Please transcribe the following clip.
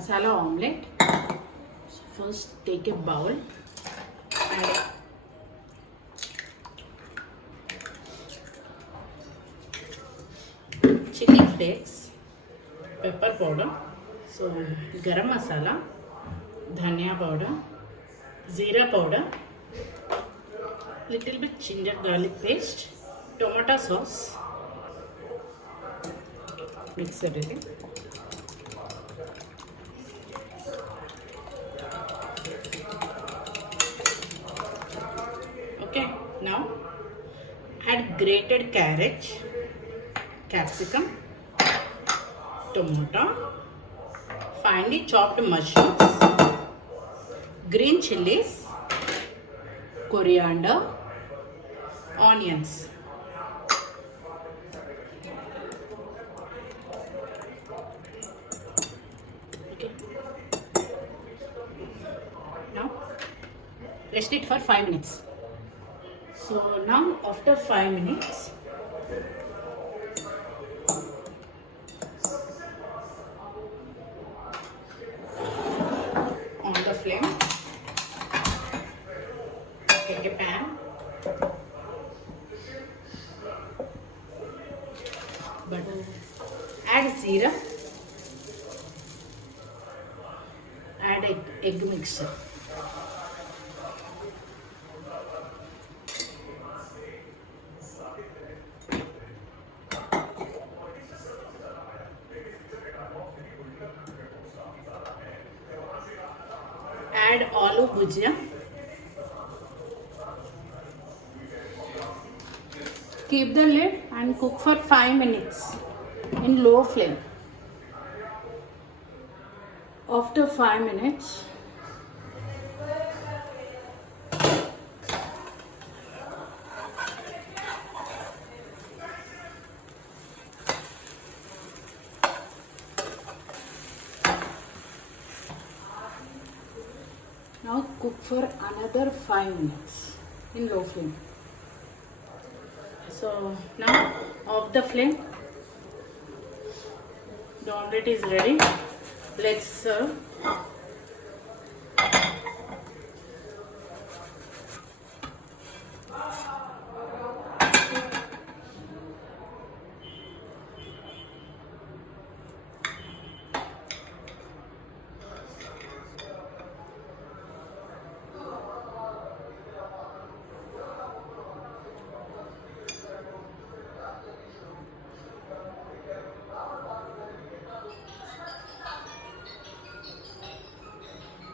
masala omelette. First take a bowl, add chili flakes, pepper powder, so garam masala, dhania powder, jeera powder, little bit ginger garlic paste, tomato sauce, mix everything. Okay, now add grated carrot, capsicum, tomato, finely chopped mushrooms, green chilies, coriander, onions. Okay. Now rest it for 5 minutes. So now after 5 minutes, on the flame, take a pan, butter, add jeera, add egg mixture. Add aloo bhujia. Keep the lid and cook for 5 minutes in low flame. After 5 minutes, now cook for another 5 minutes in low flame. So now off the flame, the omelette is ready. Let's serve.